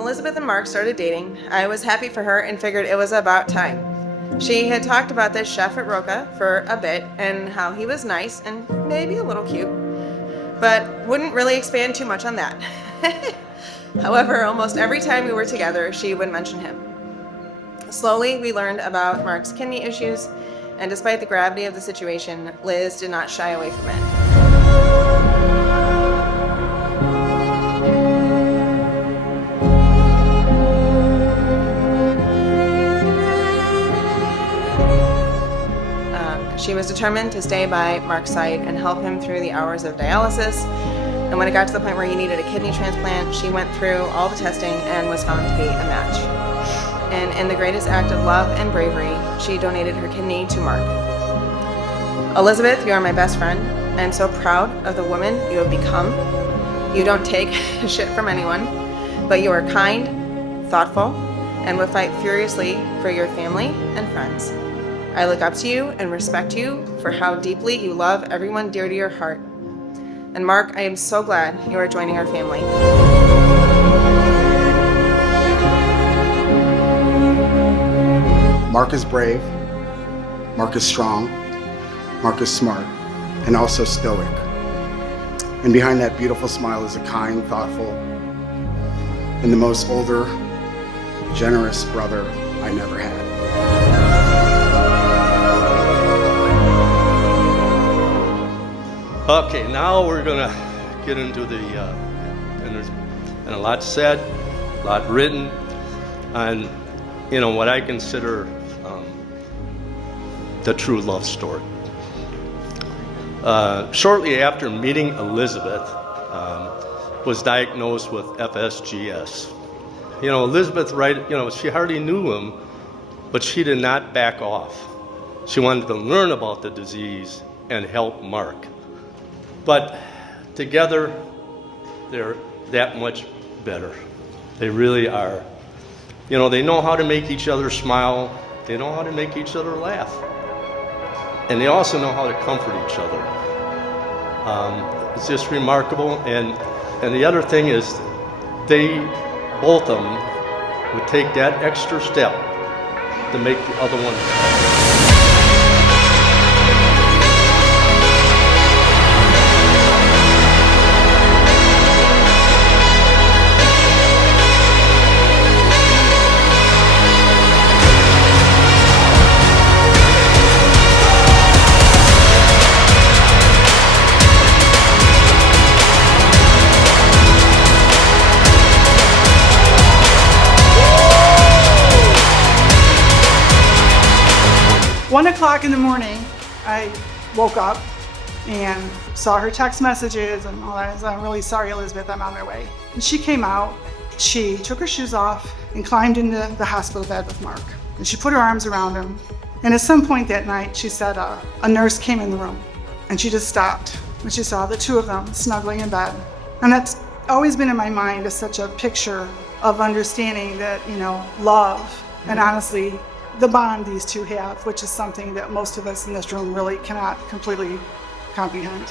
Elizabeth and Mark started dating, I was happy for her and figured it was about time. She had talked about this chef at Roca for a bit and how he was nice and maybe a little cute, but wouldn't really expand too much on that. However, almost every time we were together, she would mention him. Slowly, we learned about Mark's kidney issues, and despite the gravity of the situation, Liz did not shy away from it. She was determined to stay by Mark's side and help him through the hours of dialysis. And when it got to the point where he needed a kidney transplant, she went through all the testing and was found to be a match. And in the greatest act of love and bravery, she donated her kidney to Mark. Elizabeth, you are my best friend. I am so proud of the woman you have become. You don't take shit from anyone, but you are kind, thoughtful, and will fight furiously for your family and friends. I look up to you and respect you for how deeply you love everyone dear to your heart. And Mark, I am so glad you are joining our family. Mark is brave, Mark is strong, Mark is smart, and also stoic. And behind that beautiful smile is a kind, thoughtful, and the most older, generous brother I never had. Okay, now we're gonna get into and there's been a lot said, a lot written, on, what I consider the true love story. Shortly after meeting Elizabeth, was diagnosed with FSGS. Elizabeth, she hardly knew him, but she did not back off. She wanted to learn about the disease and help Mark. But together, they're that much better. They really are. They know how to make each other smile. They know how to make each other laugh. And they also know how to comfort each other. It's just remarkable. And the other thing is, both of them would take that extra step to make the other one better. One o'clock in the morning, I woke up and saw her text messages and all that. I said, I'm really sorry, Elizabeth, I'm on my way. And she came out, she took her shoes off and climbed into the hospital bed with Mark. And she put her arms around him. And at some point that night, she said a nurse came in the room and she just stopped when she saw the two of them snuggling in bed. And that's always been in my mind as such a picture of understanding that, love and honestly, the bond these two have, which is something that most of us in this room really cannot completely comprehend.